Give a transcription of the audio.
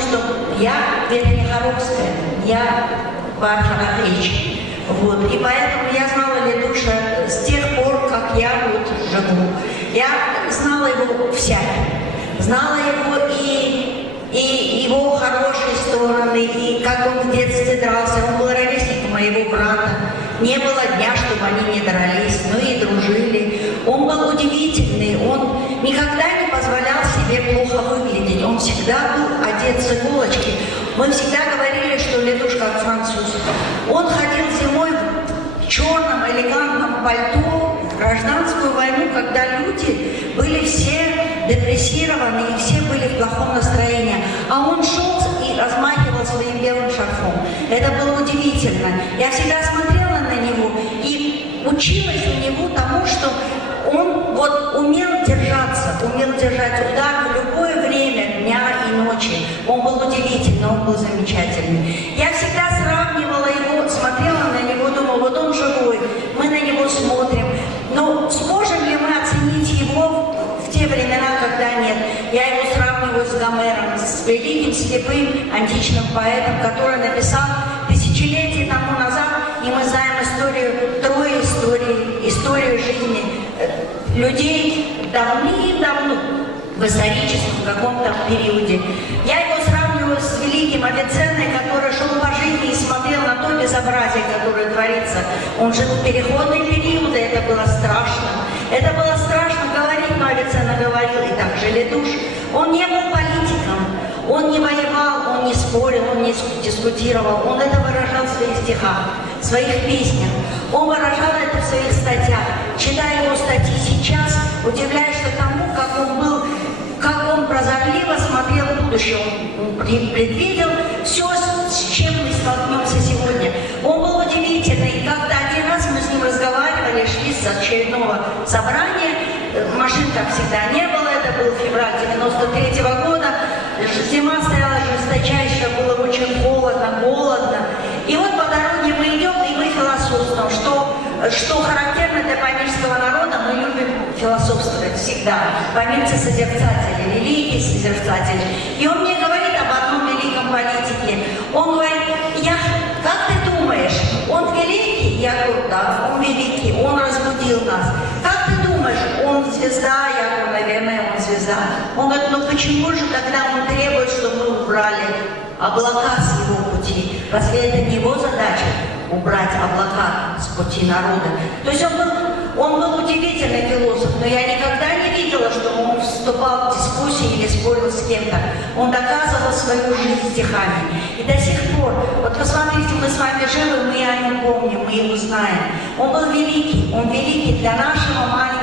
что я Верхнехоровская, я Варшава-Речь. Вот. И поэтому я знала Ледуша с тех пор, как я вот живу. Я знала его всяким. Знала его и его хорошие стороны, и как он в детстве дрался. Он был ровесник моего брата. Не было дня, чтобы они не дрались, но и дружили. Он был удивительный, он никогда не позволял себе плохо выглядеть. Он всегда был одет с иголочки. Мы всегда говорили, что Ледуш как француз. Он ходил зимой в черном элегантном пальто в гражданскую войну, когда люди были все депрессированы и все были в плохом настроении. А он шел и размахивал своим белым шарфом. Это было удивительно. Я всегда смотрела на него и училась у него тому, что он вот умел держаться, умел держать удар в любое время дня и ночи. Он был удивительный, он был замечательный. Я всегда сравнивала его, смотрела на него, думала, вот он живой, мы на него смотрим. Но сможем ли мы оценить его в те времена, когда нет? Я его сравниваю с Гомером, с великим слепым античным поэтом, который написал тысячелетия тому назад, и мы знаем историю жизни людей давным-давно, в историческом каком-то периоде. Я его сравниваю с великим Авиценной, который шел по жизни и смотрел на то безобразие, которое творится. Он жил в переходные периоды, это было страшно. Это было страшно говорить, но Авиценна говорил, и также Ледуш. Он не был политиком, он не воевал, он не спорил, он не дискутировал. Он это выражал в своих стихах, в своих песнях. Он выражал это в своих статьях. Читая его статьи сейчас, удивляешься тому, как он был, как он прозорливо смотрел в будущее. Он предвидел все, с чем мы столкнемся сегодня. Он был удивительный. И как-то один раз мы с ним разговаривали, шли с очередного собрания. Машин, как всегда, не было. Это был февраль 93-го года. Зима стояла жесточайшая, было очень холодно. И вот по дороге мы идем, и мы философствуем. Что характерно для памирского народа, мы любим философствовать всегда. Памирцы созерцатели, великие созерцатели. И он мне говорит об одном великом политике. Он говорит, как ты думаешь, он великий? Я говорю, да, он великий, он разбудил нас. Как ты думаешь, он звезда? Я говорю, наверное, он звезда. Он говорит, ну почему же тогда он требует, чтобы мы убрали облака с его пути? Разве это не его задача? Убрать облака с пути народа. То есть он был удивительный философ, но я никогда не видела, что он вступал в дискуссии или спорил с кем-то. Он доказывал свою жизнь стихами. И до сих пор, вот посмотрите, мы с вами живы, мы о нем помним, мы его знаем. Он был великий, он великий для нашего маленького